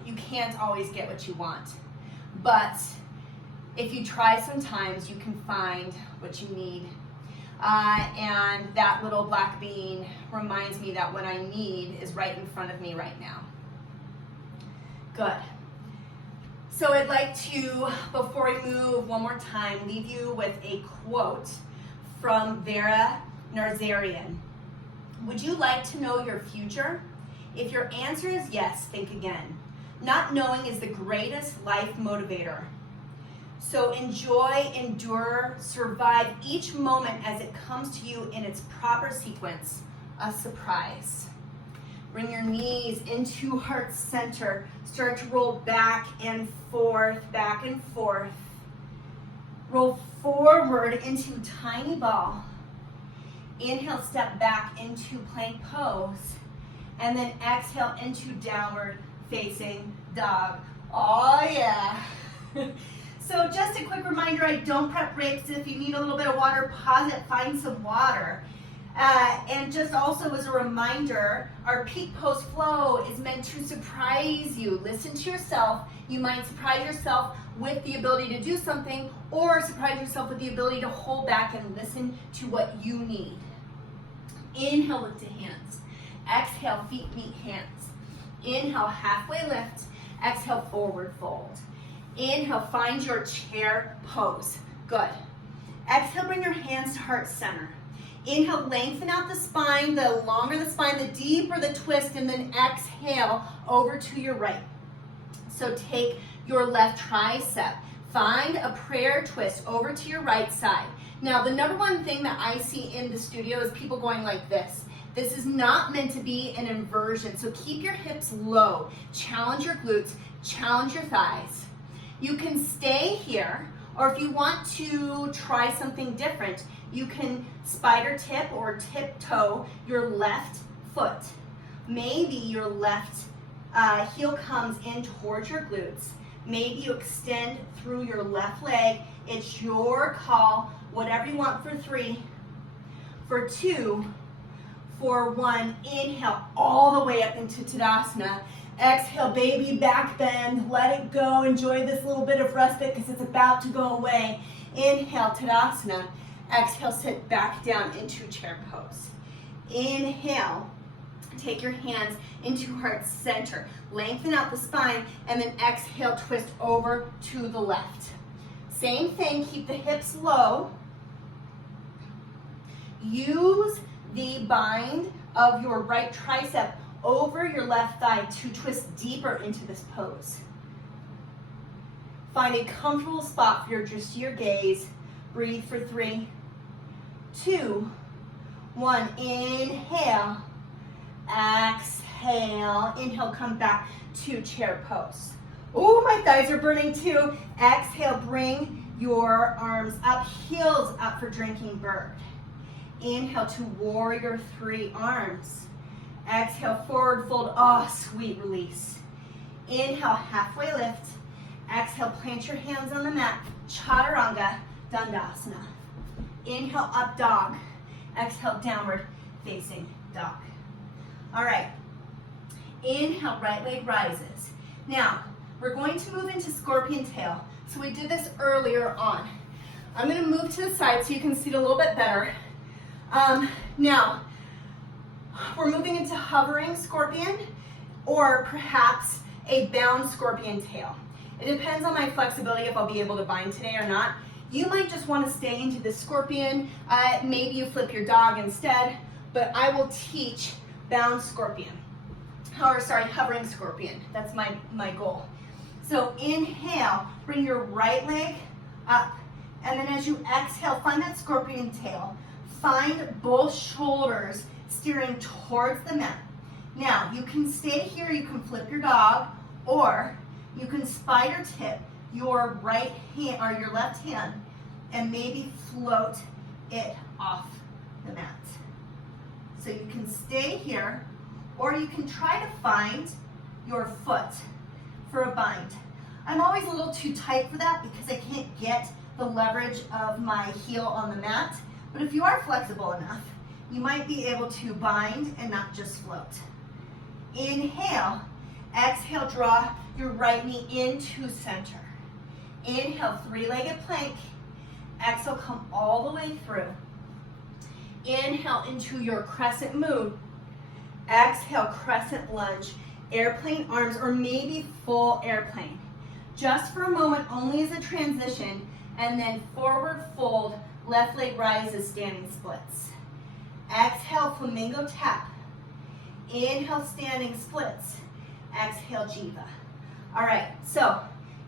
You can't always get what you want. But if you try sometimes, you can find what you need. And that little black bean reminds me that what I need is right in front of me right now. Good. So I'd like to, before we move one more time, leave you with a quote from Vera Nazarian. Would you like to know your future? If your answer is yes, think again. Not knowing is the greatest life motivator. So enjoy, endure, survive each moment as it comes to you in its proper sequence, a surprise. Bring your knees into heart center. Start to roll back and forth, back and forth. Roll forward into tiny ball. Inhale, step back into plank pose. And then exhale into downward facing dog. Oh yeah. So just a quick reminder, I don't prep breaks. If you need a little bit of water, pause it, find some water. And just also as a reminder, our peak pose flow is meant to surprise you. Listen to yourself. You might surprise yourself with the ability to do something, or surprise yourself with the ability to hold back and listen to what you need. Inhale, lift to hands. Exhale, feet meet hands. Inhale, halfway lift. Exhale, forward fold. Inhale, find your chair pose. Good. Exhale, bring your hands to heart center. Inhale, lengthen out the spine. The longer the spine, the deeper the twist, and then exhale over to your right. So take your left tricep. Find a prayer twist over to your right side. Now, the number one thing that I see in the studio is people going like this. This is not meant to be an inversion, so keep your hips low. Challenge your glutes, challenge your thighs. You can stay here, or if you want to try something different, you can spider tip or tiptoe your left foot. Maybe your left heel comes in towards your glutes. Maybe you extend through your left leg. It's your call, whatever you want for 3, for 2, for 1. Inhale all the way up into Tadasana. Exhale, baby back bend. Let it go. Enjoy this little bit of respite because it's about to go away. Inhale, Tadasana. Exhale, sit back down into chair pose. Inhale, take your hands into heart center. Lengthen out the spine, and then exhale, twist over to the left. Same thing, keep the hips low. Use the bind of your right tricep over your left thigh to twist deeper into this pose. Find a comfortable spot for just your gaze. Breathe for 3, 2, 1. Inhale, exhale. Inhale, come back to chair pose. Oh, my thighs are burning too. Exhale, bring your arms up, heels up for drinking bird. Inhale to warrior 3 arms. Exhale, forward fold. Oh, sweet release. Inhale, halfway lift. Exhale, plant your hands on the mat. Chaturanga Dandasana. Inhale, up dog. Exhale, downward facing dog. All right. Inhale, right leg rises. Now, we're going to move into scorpion tail. So we did this earlier on. I'm going to move to the side so you can see it a little bit better. Now, we're moving into hovering scorpion or perhaps a bound scorpion tail. It depends on my flexibility if I'll be able to bind today or not. You might just want to stay into the scorpion. Maybe you flip your dog instead, but I will teach bound scorpion. Or sorry, hovering scorpion. That's my goal. So inhale, bring your right leg up. And then as you exhale, find that scorpion tail. Find both shoulders steering towards the mat. Now, you can stay here, you can flip your dog, or you can spider tip your right hand or your left hand and maybe float it off the mat. So you can stay here, or you can try to find your foot for a bind. I'm always a little too tight for that because I can't get the leverage of my heel on the mat, but if you are flexible enough, you might be able to bind and not just float. Inhale, exhale, draw your right knee into center. Inhale, three-legged plank. Exhale, come all the way through. Inhale into your crescent moon. Exhale, crescent lunge, airplane arms, or maybe full airplane. Just for a moment, only as a transition, and then forward fold, left leg rises, standing splits. Exhale, flamingo tap. Inhale, standing splits. Exhale, jiva. All right, so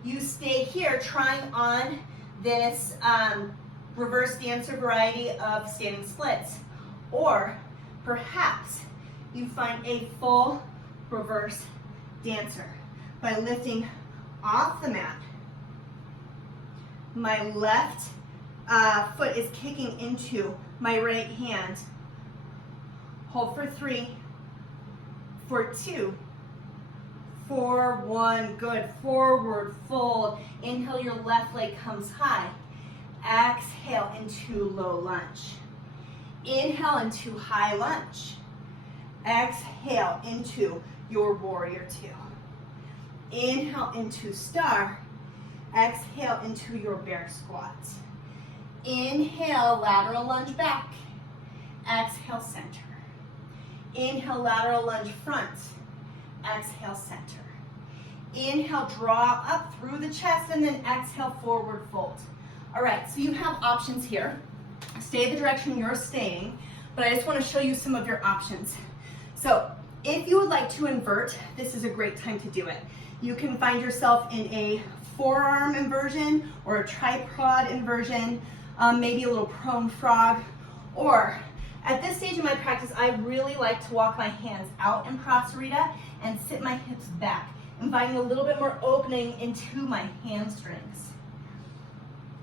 you stay here trying on this reverse dancer variety of standing splits, or perhaps you find a full reverse dancer by lifting off the mat. My left foot is kicking into my right hand. Hold for 3, for 2, for 1, good, forward fold. Inhale, your left leg comes high. Exhale into low lunge. Inhale into high lunge. Exhale into your warrior 2. Inhale into star. Exhale into your bear squat. Inhale, lateral lunge back. Exhale, center. Inhale, lateral lunge front. Exhale, center. Inhale, draw up through the chest, and then exhale, forward fold. All right, so you have options here. Stay the direction you're staying, but I just want to show you some of your options. So if you would like to invert, this is a great time to do it. You can find yourself in a forearm inversion or a tripod inversion, maybe a little prone frog, or at this stage in my practice, I really like to walk my hands out in prasarita and sit my hips back, inviting a little bit more opening into my hamstrings.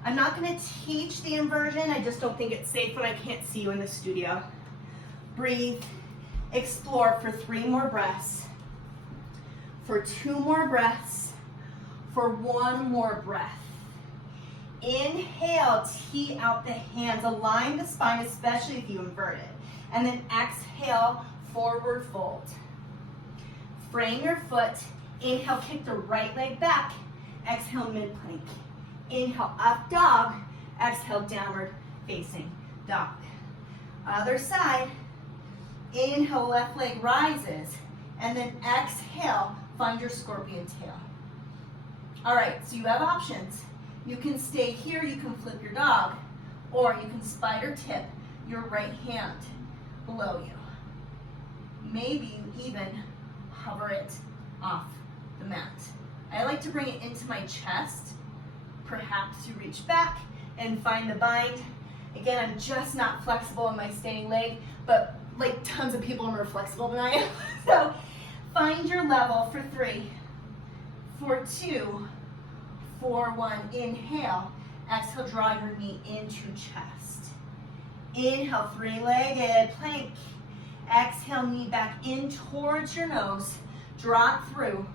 I'm not going to teach the inversion. I just don't think it's safe when I can't see you in the studio. Breathe. Explore for 3 more breaths, for 2 more breaths, for 1 more breath. Inhale, tee out the hands, align the spine, especially if you invert it. And then exhale, forward fold. Frame your foot. Inhale, kick the right leg back. Exhale, mid plank. Inhale, up dog. Exhale, downward facing dog. Other side. Inhale, left leg rises. And then exhale, find your scorpion tail. All right, so you have options. You can stay here, you can flip your dog, or you can spider tip your right hand below you. Maybe you even hover it off the mat. I like to bring it into my chest. Perhaps you reach back and find the bind. Again, I'm just not flexible in my standing leg, but like tons of people are more flexible than I am. So find your level for 3, for 2, for 1. Inhale. Exhale, draw your knee into chest. Inhale, 3-legged plank. Exhale, knee back in towards your nose. Drop through.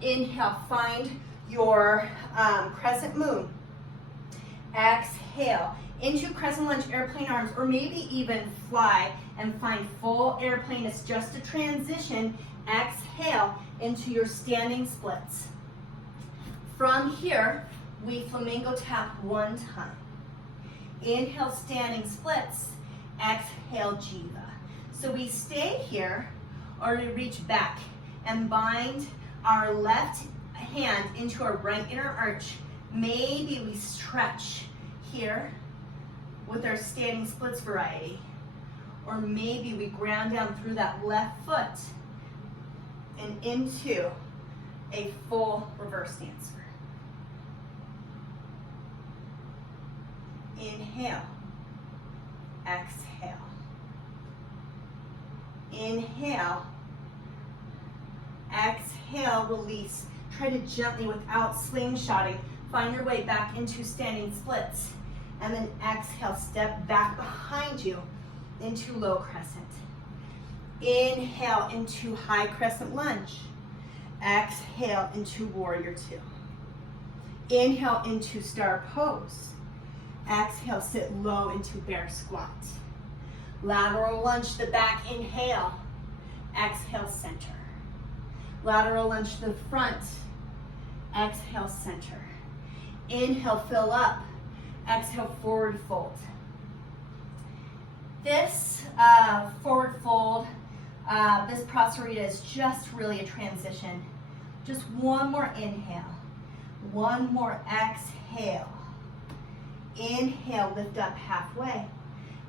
Inhale, find your crescent moon. Exhale, into crescent lunge, airplane arms, or maybe even fly and find full airplane. It's just a transition. Exhale into your standing splits. From here, we flamingo tap 1 time. Inhale, standing splits. Exhale, jiva. So we stay here, or we reach back and bind our left hand into our right inner arch. Maybe we stretch here with our standing splits variety. Or maybe we ground down through that left foot and into a full reverse dancer. Inhale, exhale. Inhale, Exhale, release. Try to gently, without slingshotting, find your way back into standing splits. And then exhale, step back behind you into low crescent. Inhale into high crescent lunge. Exhale into warrior two. Inhale into star pose. Exhale, sit low into bear squat. Lateral lunge to the back, inhale. Exhale, center. Lateral lunge to the front. Exhale, center. Inhale, fill up. Exhale, forward fold. This forward fold, this prasarita is just really a transition. Just one more inhale. One more exhale. Inhale, lift up halfway.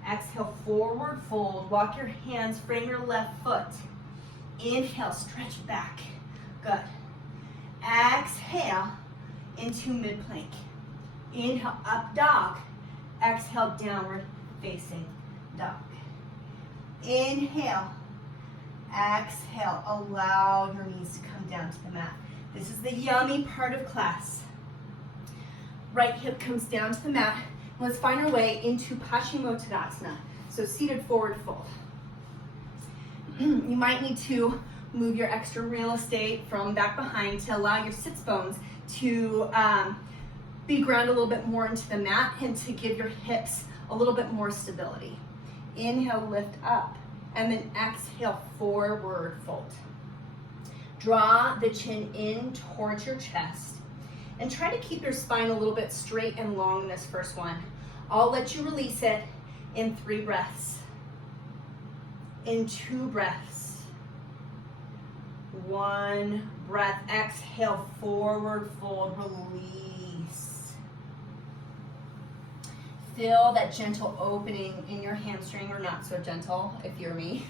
Exhale, forward fold. Walk your hands, frame your left foot. Inhale, stretch back. Good. Exhale into mid plank. Inhale, up dog. Exhale, downward facing dog. Inhale. Exhale, allow your knees to come down to the mat. This is the yummy part of class. Right hip comes down to the mat. Let's find our way into Paschimottanasana, so seated forward fold. You might need to move your extra real estate from back behind to allow your sits bones to be grounded a little bit more into the mat and to give your hips a little bit more stability. Inhale, lift up, and then exhale, forward fold. Draw the chin in towards your chest and try to keep your spine a little bit straight and long in this first one. I'll let you release it in 3 breaths. In 2 breaths. 1 breath. Exhale, forward fold, release. Feel that gentle opening in your hamstring, or not so gentle if you're me.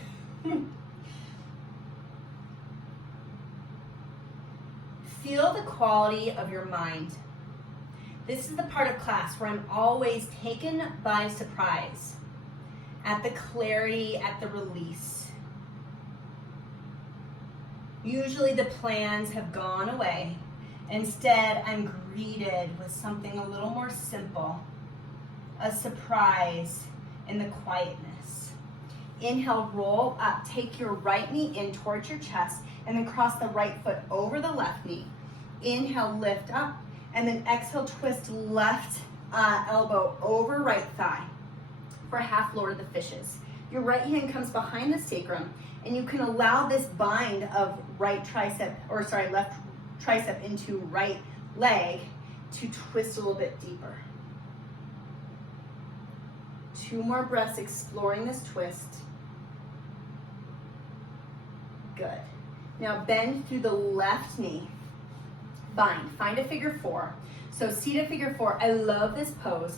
Feel the quality of your mind. This is the part of class where I'm always taken by surprise at the clarity, at the release. Usually the plans have gone away. Instead, I'm greeted with something a little more simple, a surprise in the quietness. Inhale, roll up. Take your right knee in towards your chest and then cross the right foot over the left knee. Inhale, lift up, and then exhale, twist left elbow over right thigh for half Lord of the Fishes. Your right hand comes behind the sacrum, and you can allow this bind of left tricep into right leg to twist a little bit deeper. 2 more breaths exploring this twist. Good. Now bend through the left knee. Bind. Find a figure 4. So seated figure 4. I love this pose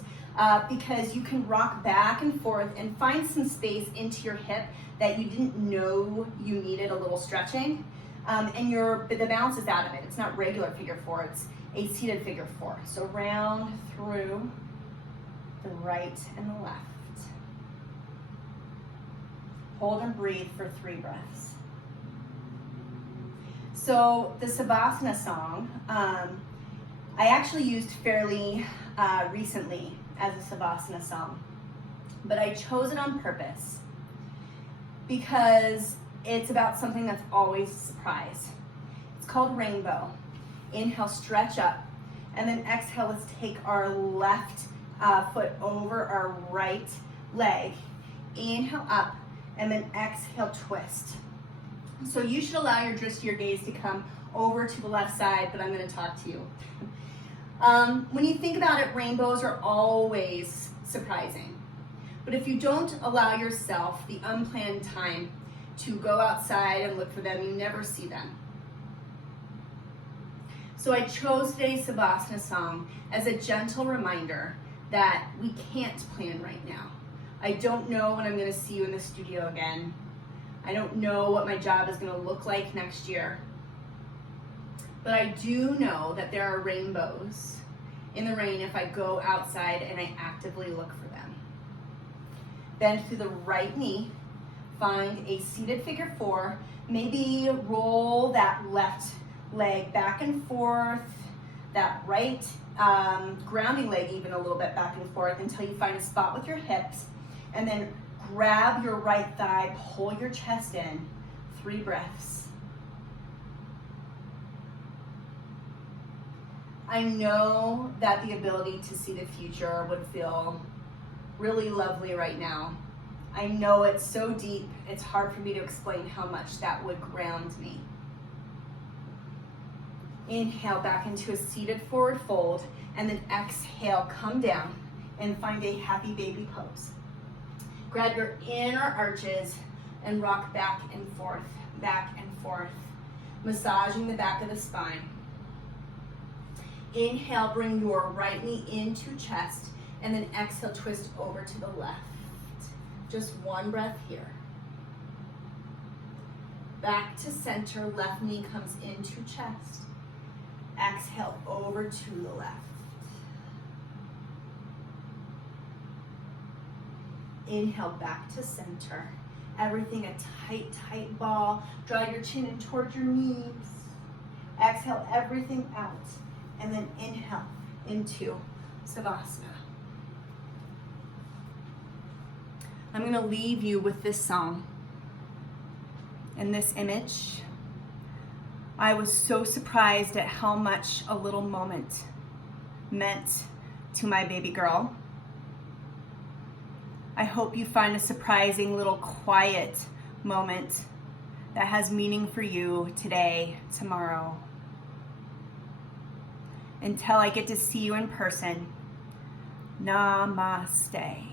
because you can rock back and forth and find some space into your hip that you didn't know you needed a little stretching. And the balance is out of it. It's not regular figure 4. It's a seated figure 4. So round through the right and the left. Hold and breathe for 3 breaths. So the Savasana song, I actually used fairly recently as a Savasana song, but I chose it on purpose because it's about something that's always a surprise. It's called Rainbow. Inhale, stretch up, and then exhale, let's take our left foot over our right leg. Inhale up, and then exhale, twist. So you should allow your gaze to come over to the left side, but I'm going to talk to you. When you think about it, rainbows are always surprising. But if you don't allow yourself the unplanned time to go outside and look for them, you never see them. So I chose today's Savasana song as a gentle reminder that we can't plan right now. I don't know when I'm going to see you in the studio again. I don't know what my job is going to look like next year. But I do know that there are rainbows in the rain if I go outside and I actively look for them. Bend through the right knee. Find a seated figure 4 Maybe roll that left leg back and forth, that right grounding leg even a little bit back and forth until you find a spot with your hips, and then grab your right thigh, pull your chest in. 3 breaths. I know that the ability to see the future would feel really lovely right now. I know it's so deep, it's hard for me to explain how much that would ground me. Inhale back into a seated forward fold, and then exhale, come down and find a happy baby pose. Grab your inner arches and rock back and forth, massaging the back of the spine. Inhale, bring your right knee into chest, and then exhale, twist over to the left. Just 1 breath here. Back to center, left knee comes into chest. Exhale, over to the left. Inhale, back to center. Everything a tight, tight ball. Draw your chin in towards your knees. Exhale everything out. And then inhale into Savasana. I'm going to leave you with this song. In this image, I was so surprised at how much a little moment meant to my baby girl. I hope you find a surprising little quiet moment that has meaning for you today, tomorrow. Until I get to see you in person, namaste.